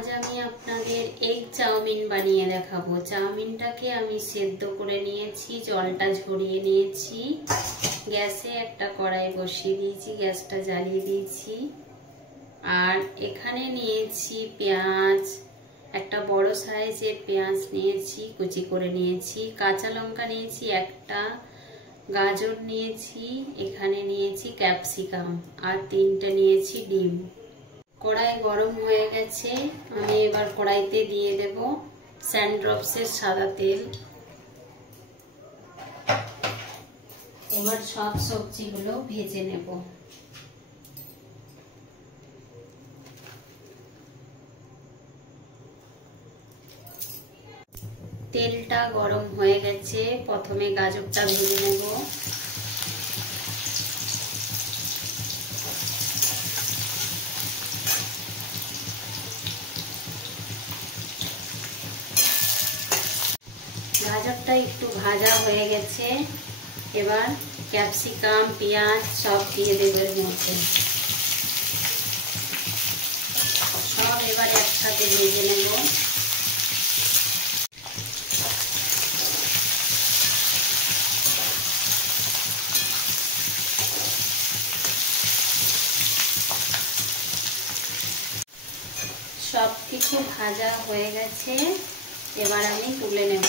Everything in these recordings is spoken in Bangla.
আজ আমি আপনাদের এগ চাউমিন বানিয়ে দেখাবো। চাউমিনটাকে আমি সেদ্ধ করে নিয়েছি, জলটা ঝরিয়ে নিয়েছি। গ্যাসে একটা কড়াই বসিয়ে দিয়েছি, গ্যাসটা জ্বালিয়ে দিয়েছি। আর এখানে নিয়েছি পেঁয়াজ, একটা বড় সাইজের পেঁয়াজ নিয়েছি, কুচি করে নিয়েছি। কাঁচা লঙ্কা নিয়েছি একটা, গাজর নিয়েছি, এখানে নিয়েছি ক্যাপসিকাম, আর 3টে নিয়েছি ডিম। কড়াই গরম হয়ে গেছে, আমি এবার কড়াইতে দিয়ে দেব স্যান্ড্রপসের সাদা তেল। এবার সব সবজিগুলো ভেজে নেব। তেলটা গরম হয়ে গেছে, প্রথমে গাজরটা ভেজে নেব। গাজরটা একটু ভাজা হয়ে গেছে, এবার ক্যাপসিকাম, পেঁয়াজ সব দিয়ে দেব এর মধ্যে। সব এবার একসাথে ভেজে নেব। সব কিছু ভাজা হয়ে গেছে, এবার আমি তুলে নেব।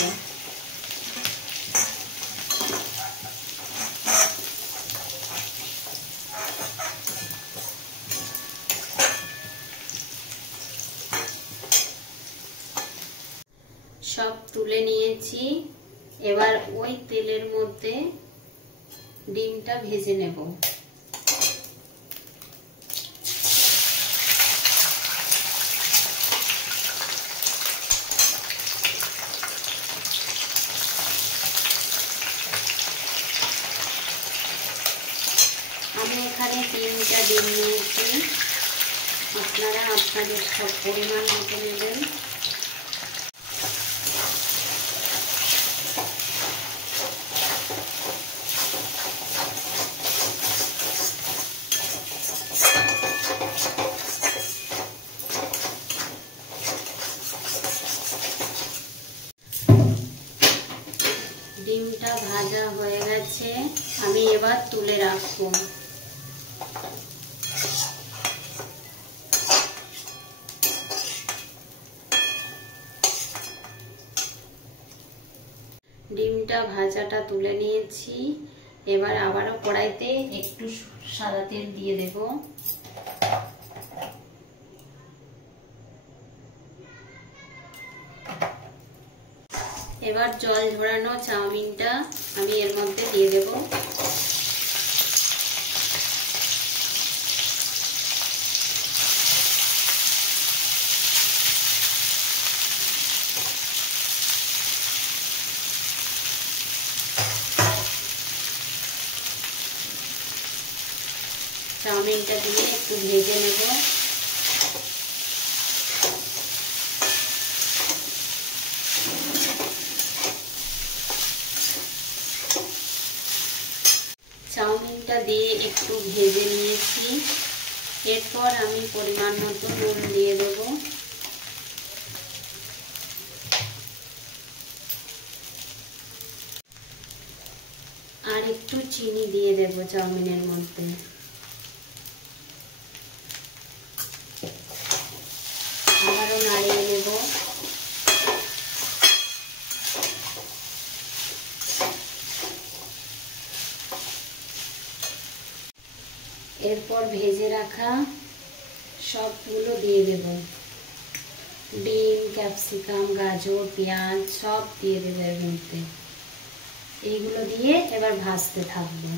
সব তুলে নিয়েছি, এবার ওই তেলের মধ্যে ডিমটা ভেজে নেব। আমি এখানে 3টা ডিম নিয়েছি, আপনারা আপনাদের সব পরিমাণ মতো নেবেন। ডিমটা ভাজা হয়ে গেছে, আমি এবার তুলে রাখবো। ডিমটা ভাজাটা তুলে নিয়েছি, এবার আবারও কড়াইতে একটু সাদা তেল দিয়ে দেব। এবার জল ঝরানো চাউমিনটা আমি এর মধ্যে দিয়ে দেব। চাউমিনটা দিয়ে একটু ভেজে নেব। চাউমিনটা দিয়ে একটু ভেজে নিয়েছি, এরপর আমি পরিমাণ মতো নুন দিয়ে দেব। আর একটু চিনি দিয়ে দেব চাউমিনের মধ্যে। আবারও নাড়িয়ে নেব। এরপর ভেজে রাখা সবগুলো দিয়ে দেব। ডিম, ক্যাপসিকাম, গাজর, পেঁয়াজ সব দিয়ে দেব এর মধ্যে। এইগুলো দিয়ে এবার ভাজতে থাকবো।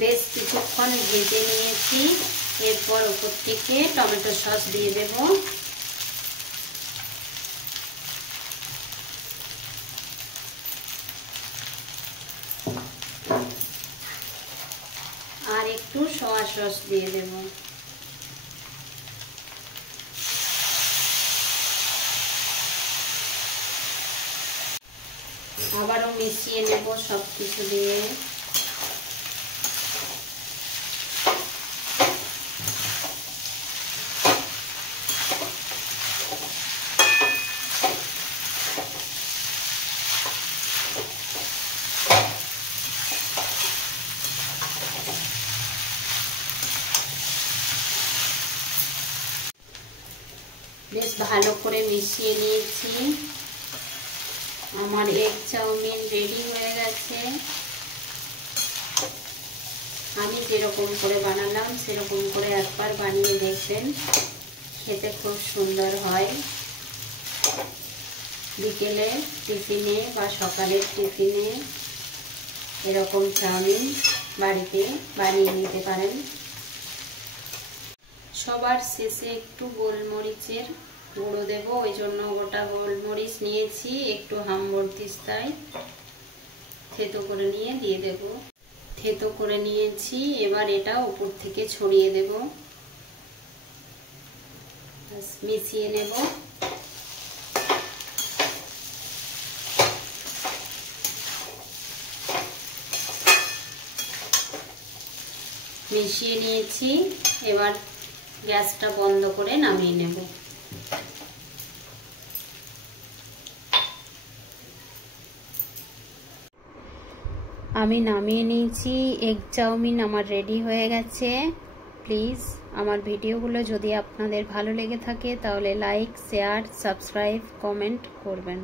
বেশ কিছুক্ষণ ভেজে নিয়েছি। এরপর উপর থেকে টমেটো সস দিয়ে দেব। আর একটু সয়া সস দিয়ে দেব। আবারও মিশিয়ে নেব সবকিছু দিয়ে। বেশ ভালো করে মিশিয়ে নিয়েছি। আমার এগ চাউমিন রেডি হয়ে গেছে। আমি যেরকম করে বানালাম সেরকম করে একবার বানিয়ে দেখবেন, খেতে খুব সুন্দর হয়। বিকেলে টিফিনে বা সকালের টিফিনে এরকম চাউমিন বাড়িতে বানিয়ে নিতে পারেন। সবার শেষে একটু গোলমরিচের গুঁড়ো দেব, ওই জন্য গোটা গোলমরিচ নিয়েছি, একটু হামবড়দিস্তায় থেতো করে নিয়ে দিয়ে দেব। থেতো করে নিয়েছি, এবার এটা উপর থেকে ছড়িয়ে দেব। মিশিয়ে নেব। মিশিয়ে নিয়েছি, এবার গ্যাসটা বন্ধ করে নামিয়ে নেব। আমি নামিয়ে নিয়েছি। এগ চাউমিন আমার রেডি হয়ে গেছে। প্লিজ আমার ভিডিওগুলো যদি আপনাদের ভালো লেগে থাকে তাহলে লাইক, শেয়ার, সাবস্ক্রাইব, কমেন্ট করবেন।